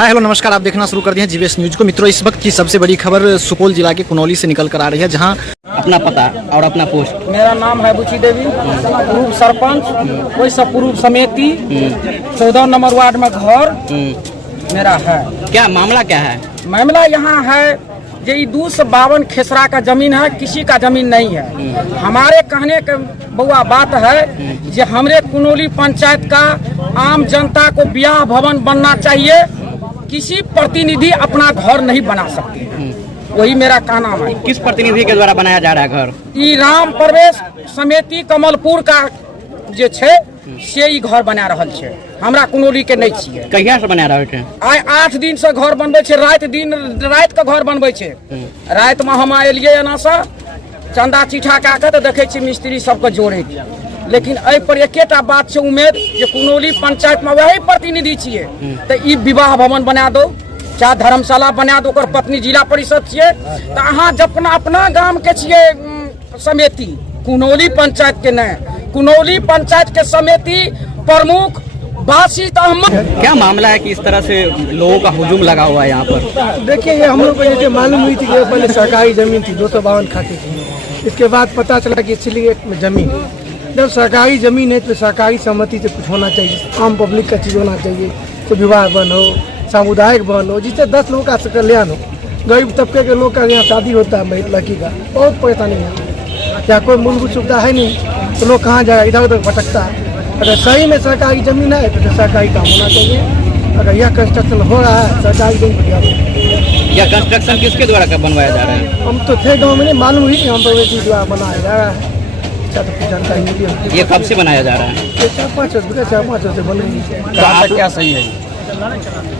Hi hello नमस्कार, आप देखना शुरू कर दिए हैं जीवीएस न्यूज को। मित्रों, इस वक्त की सबसे बड़ी खबर सुपौल जिला के कुनौली से निकल कर आ रही है, जहां अपना पता और अपना पोस्ट। मेरा नाम है बुची देवी, पूर्व सरपंच, कोई सब पूर्व समिति, 14 नंबर वार्ड में घर मेरा है। क्या मामला क्या है? मामला यहाँ है जो 252 खेसरा का जमीन है, किसी का जमीन नहीं है। हमारे कहने के बउआ बात है कि हमरे कुनौली पंचायत का आम जनता को ब्याह भवन बनना चाहिए, किसी प्रतिनिधि अपना घर नहीं बना सकते। वही मेरा कहना है। किस प्रतिनिधि के द्वारा बनाया जा रहा है घर? ई राम प्रवेश समिति कमलपुर का जे छे से ई घर बना रहल छे, हमरा कुनौली के नहीं छिए। कहिया से बना रहल छे? आइ 8 दिन से घर बनबे छे, रात के घर बनबे छे। रात में हम एलिए एना से चंदा चिठा कए के तो देखे छी मिस्त्री सबके जोड़े के, लेकिन एहि पर एकेटा बात छै उम्मीद जे कुनौली पंचायत में वही प्रतिनिधि छिए तो ई विवाह भवन बना दो, चाहे धर्मशाला बना दो। ओकर पत्नी जिला परिषद छिए तो अहाँ जब अपना गांव के छिए समिति, कुनौली पंचायत के नहीं। कुनौली पंचायत के समिति प्रमुख बासित अहमद। क्या मामला है कि इस तरह से लोगों का हुजूम लगा हुआ है यहाँ पर? देखिए, ये हम लोग को जैसे मालूम हुई थी कि पहले सरकारी जमीन थी, 252 खाते थी। इसके बाद पता चला कि इसलिए जमीन, जब सरकारी जमीन है तो सरकारी सहमति से कुछ होना चाहिए, आम पब्लिक का चीज़ होना चाहिए। तो विवाह वन हो, सामुदायिक वन हो, जिससे 10 लोगों का कल्याण हो। गरीब तबके के लोग का यहाँ शादी होता है लड़की का, बहुत परेशानी है। क्या कोई मूलभूत सुविधा है नहीं तो लोग कहाँ जाएगा, इधर उधर भटकता है। अगर सही में सरकारी जमीन है तो सरकारी काम होना चाहिए। अगर यह कंस्ट्रक्शन हो रहा है सरकारी जमीन, यह कंस्ट्रक्शन किसके द्वारा बनवाया जा रहा है? हम तो थे गाँव में, नहीं मालूम हुई कि हम प्रवेश द्वारा बनाया जा रहा है। तो जानकारी मिली। ये कब से बनाया जा रहा है? 4-5 वर्ष से बनेगी। कहाँ तक क्या सही है?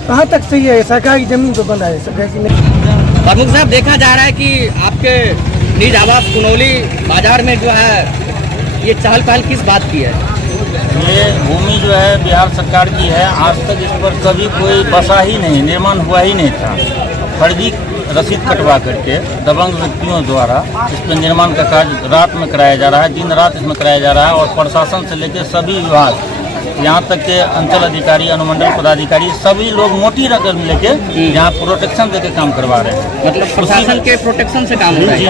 कहाँ तक सही है? सरकारी जमीन तो बना है। प्रमुख साहब, देखा जा रहा है कि आपके निज आवास कुनौली बाजार में जो है ये चहल पहल किस बात की है? ये भूमि जो है बिहार सरकार की है। आज तक इस पर कभी कोई बसा ही नहीं, निर्माण हुआ ही नहीं था। फर्जी रसीद कटवा करके दबंग व्यक्तियों द्वारा इस पर निर्माण का कार्य रात में कराया जा रहा है, दिन रात इसमें कराया जा रहा है। और प्रशासन से लेकर सभी विभाग, यहाँ तक के अंचल अधिकारी, अनुमंडल पदाधिकारी, सभी लोग मोटी रकम लेके यहाँ प्रोटेक्शन देके काम करवा रहे हैं। मतलब प्रशासन के प्रोटेक्शन से काम हो रहा है? जी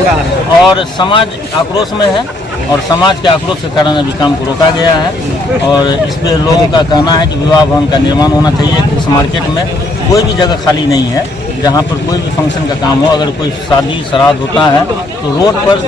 हाँ। और समाज आक्रोश में है और समाज के आक्रोश के कारण अभी काम को रोका गया है। और इस पे लोगों का कहना है कि विवाह भवन का निर्माण होना चाहिए। इस मार्केट में कोई भी जगह खाली नहीं है जहाँ पर कोई भी फंक्शन का काम हो। अगर कोई शादी श्राद्ध होता है तो रोड पर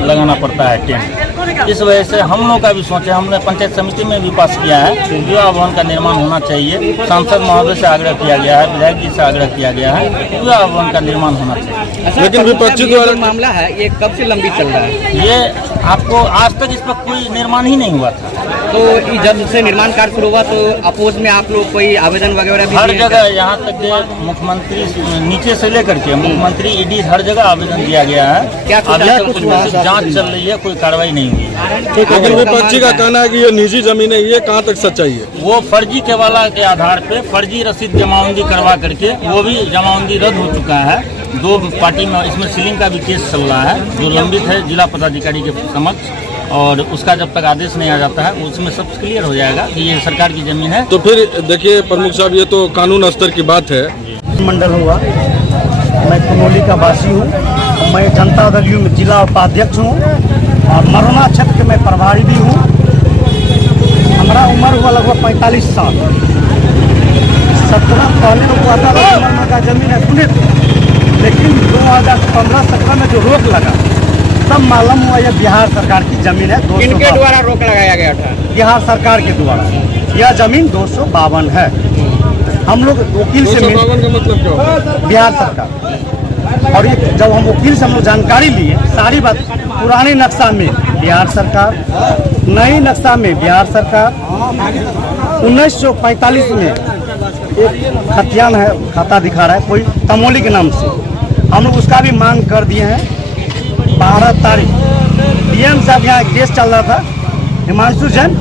लगाना पड़ता है टेंट। इस वजह से हम लोग का भी सोचे, हमने पंचायत समिति में भी पास किया है कि विवाह भवन का निर्माण होना चाहिए। सांसद महोदय से आग्रह किया गया है, विधायक जी से आग्रह किया गया है, विवाह भवन का निर्माण होना चाहिए। लेकिन विपक्षी द्वारा मामला है, ये कब से लंबी चल रहा है? ये आपको आज तक इस पर कोई निर्माण ही नहीं हुआ था। तो जब से निर्माण कार्य शुरू हुआ तो अपोज में आप लोग कोई आवेदन वगैरह भी? हर जगह, यहाँ तक के मुख्यमंत्री नीचे से लेकर के मुख्यमंत्री, ईडी, हर जगह आवेदन दिया गया है। क्या जांच चल रही है, कोई कार्रवाई नहीं हुई है। लेकिन विपक्षी का कहना है कि ये निजी जमीन है, ये कहाँ तक सच्चाई है? वो फर्जी केवाला के आधार पे फर्जी रसीद जमाबंदी करवा करके वो भी जमाबंदी रद्द हो चुका है। 2 पार्टी में इसमें सीलिंग का भी केस चल रहा है जो लंबित है जिला पदाधिकारी के समक्ष। और उसका जब तक आदेश नहीं आ जाता है उसमें सब क्लियर हो जाएगा कि ये सरकार की जमीन है। तो फिर देखिए प्रमुख साहब, ये तो कानून स्तर की बात है। मंडल हुआ, मैं कुनौली का वासी हूँ। मैं जनता दल यू में जिला उपाध्यक्ष हूँ और मरोना क्षेत्र के मैं प्रभारी भी हूँ। हमारा उम्र हुआ लगभग 45 साल। 17 पहले हुआ था का जमीन है सुने थे, लेकिन 2015-17 में जो रोक लगा तब मालूम हुआ यह बिहार सरकार की जमीन है। किनके द्वारा रोक लगाया गया था? बिहार सरकार के द्वारा यह जमीन 252 है। हम लोग वकील से 252 का मतलब क्या होगा? बिहार सरकार। और ये जब हम वकील से हम लोग जानकारी लिए, सारी बात पुराने नक्शा में बिहार सरकार, नई नक्शा में बिहार सरकार। 1945 में एक खतियान है, खाता दिखा रहा है कोई तमोली के नाम से, हम लोग उसका भी मांग कर दिए हैं। 12 तारीख डीएम साहब यहाँ केस चल रहा था, हिमांशु जैन,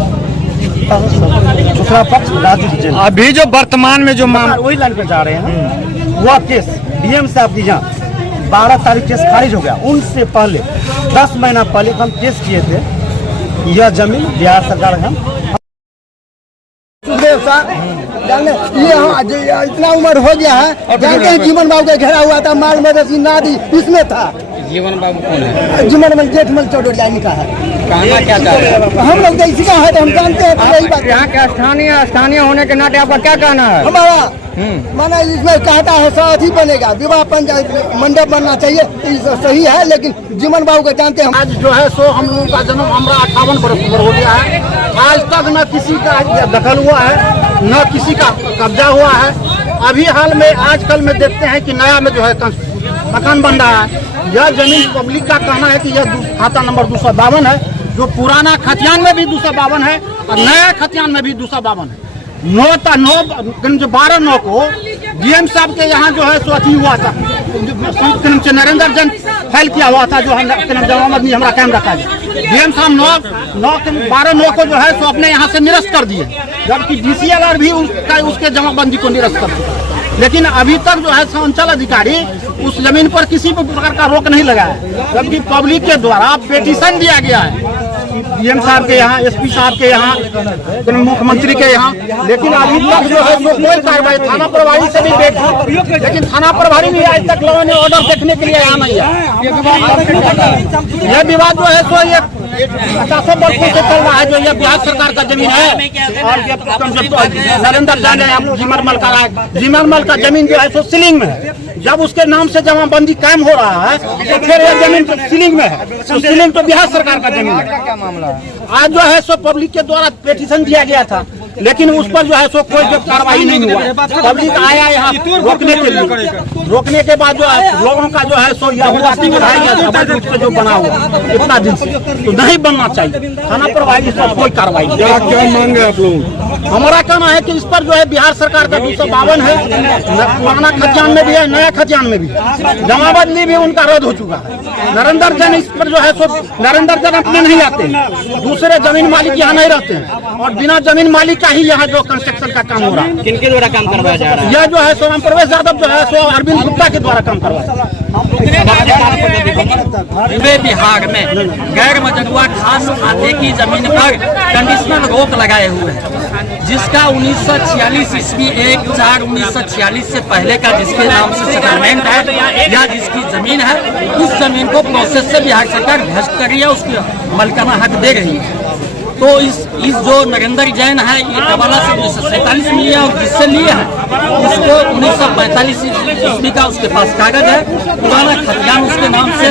दूसरा पक्ष राजू जैन। अभी जो वर्तमान में जो मामला वही लाइन पे जा रहे हैं, वह केस डीएम साहब की यहाँ 12 तारीख केस खारिज हो गया। उनसे पहले 10 महीना पहले हम केस किए थे। यह जमीन बिहार सरकार है। सुखदेव सा जानते ये इतना उम्र हो गया है। जानते हैं जीवन बाबू का घेरा हुआ था, माल मवेशी नादी इसमें था। जीवन बाबू कौन है? जीवन जेठमल चौधरी का है। कहना क्या चाह रहे हैं? हम लोग तो इसी का है, तो हम जानते हैं। तो यही बात यहाँ के स्थानीय होने के नाते आपका क्या कहना है? हमारा माना इसमें कहता है साथ ही बनेगा, विवाह पंचायत मंडप बनना चाहिए, तो सही है। लेकिन जीवन बाबू को जानते हैं। आज जो है सो हम लोगों का जन्म हमारा 58 बरस उम्र हो गया है। आज तक न किसी का दखल हुआ है, न किसी का कब्जा हुआ है। अभी हाल में आजकल में देखते हैं कि नया में जो है मकान बन रहा है। यह जमीन पब्लिक का कहना है कि यह खाता नंबर 252 है, जो पुराना खतियान में भी 252 है और नया खतियान में भी 252 है। 12/9 को डीएम साहब के यहाँ जो है सो अथी हुआ था, नरेंद्र जैन फाइल किया हुआ था, जो जमामत हमारा कायम रखा है। डीएम साहब 12/9 को जो है सो अपने यहाँ से निरस्त कर दिए, जबकि DCLR भी उसके जमाबंदी को निरस्त कर दिया। लेकिन अभी तक जो है अंचल अधिकारी उस जमीन पर किसी भी प्रकार का रोक नहीं लगाया, जबकि पब्लिक के द्वारा पेटिशन दिया गया है डीएम साहब के यहाँ, SP साहब के यहाँ, मुख्यमंत्री के यहाँ। लेकिन अभी तक जो है कोई कार्रवाई थाना प्रभारी से भी देखा, लेकिन थाना प्रभारी भी आज तक लॉ एंड ऑर्डर देखने के लिए यहाँ नहीं है। यह विवाद जो है सो ये 50 वर्षों से चल रहा है। जो ये बिहार सरकार का जमीन है और ये नरेंद्र जैन है, जीमरमल का जमीन जो है सो सीलिंग में है। जब उसके नाम से जमाबंदी कायम हो रहा है तो फिर यह जमीन सीलिंग में है, तो सीलिंग तो बिहार सरकार का जमीन है। आज जो है सो पब्लिक के द्वारा पेटिशन दिया गया था, लेकिन उस पर जो है सो कोई कार्रवाई नहीं हुआ। पब्लिक आया यहाँ रोकने के लिए, रोकने के बाद जो है लोगों का जो है सो यह हुआ कि जो बना हुआ इतना दिन से तो नहीं बनना चाहिए। थाना प्रभारी इस पर कोई कार्रवाई नहीं। क्या मांग है आप लोग? हमारा कहना है कि इस पर जो है बिहार सरकार का 252 है, पुराना खतियान में भी है, नया खतियान में भी। जमाबंदी भी उनका रद्द हो चुका है। नरेंद्र जैन इस पर जो है सो नरेंद्र जैन अपने नहीं आते हैं, दूसरे जमीन मालिक यहाँ नहीं रहते हैं और बिना जमीन मालिक का ही यहाँ जो कंस्ट्रक्शन का काम हो रहा है। किनके द्वारा काम करवाया जा रहा है? यह जो है सो प्रवेश यादव जो है सो अरविंद गुप्ता के द्वारा काम करवाया। पूरे बिहार में गैर मजरूआ खास खाते की जमीन पर कंडीशनल रोक लगाए हुए हैं, जिसका 1946 ईस्वी 1/4/1946 से पहले का जिसके नाम से सेटलमेंट है या जिसकी जमीन है, उस जमीन को प्रोसेस से बिहार सरकार भ्रष्ट कर रही है, उसकी मलकाना हक दे रही है। तो इस जो नरेंद्र जैन है ये कबाला से 1947 में लिया और जिससे लिए है उसको 1945 ईस्वी का उसके पास कागज है, पुराना खतियान उसके नाम से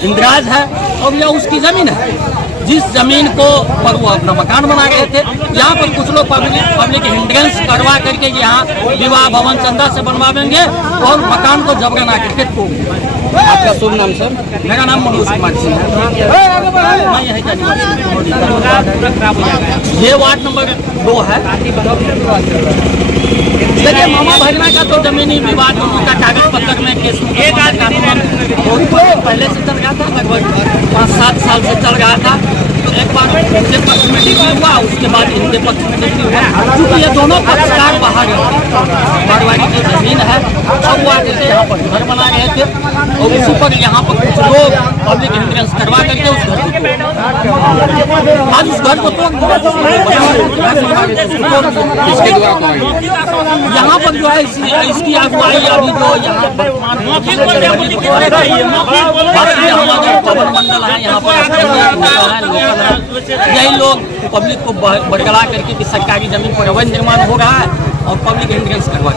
इंदिराज है और यह उसकी जमीन है। जिस जमीन को पर वो अपना मकान बना रहे थे, यहाँ पर कुछ लोग पब्लिक हिंड्रेंस करवा करके यहाँ विवाह भवन चंदा से बनवाएंगे और मकान को जबरन आकर के तोड़। आपका शुभ नाम सर? मेरा नाम मनोज कुमार सिंह है, मैं यही का निवासी। ये वार्ड नंबर 2 है। देखिए मामा भगना का तो जमीनी विवाद दोनों का कागज पत्र में केस पहले से चल रहा था, लगभग 5-7 साल से चल रहा था। तो एक बार इनके पक्ष में डिग्री हुआ, उसके बाद इनके पक्ष में डिग्री हुआ, क्योंकि ये दोनों पक्षकार बाहर बागवानी की जमीन है और वो आगे से यहाँ पर घर बना रहे थे और उसी पर यहाँ पर कुछ लोग पब्लिक हिंड्रेंस करवा करके उस घर को आज उस घर को तोड़ यहाँ पर जो है इसकी अगुवाई अभी जो यहाँ पवन मंडल है, यहाँ पर यही लोग पब्लिक को बरकला करके कि सरकारी जमीन पर अवैध निर्माण हो रहा है और पब्लिक हिंड्रेंस करवा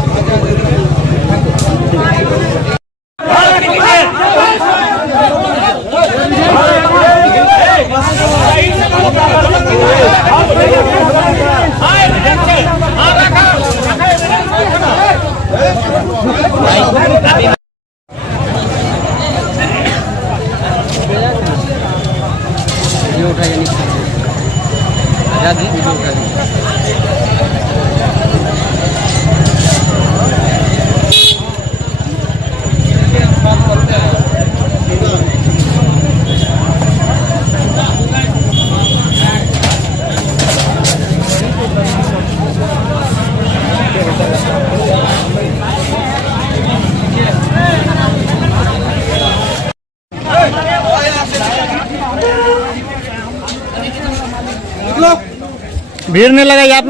भीड़ नहीं लगाई आप लोग?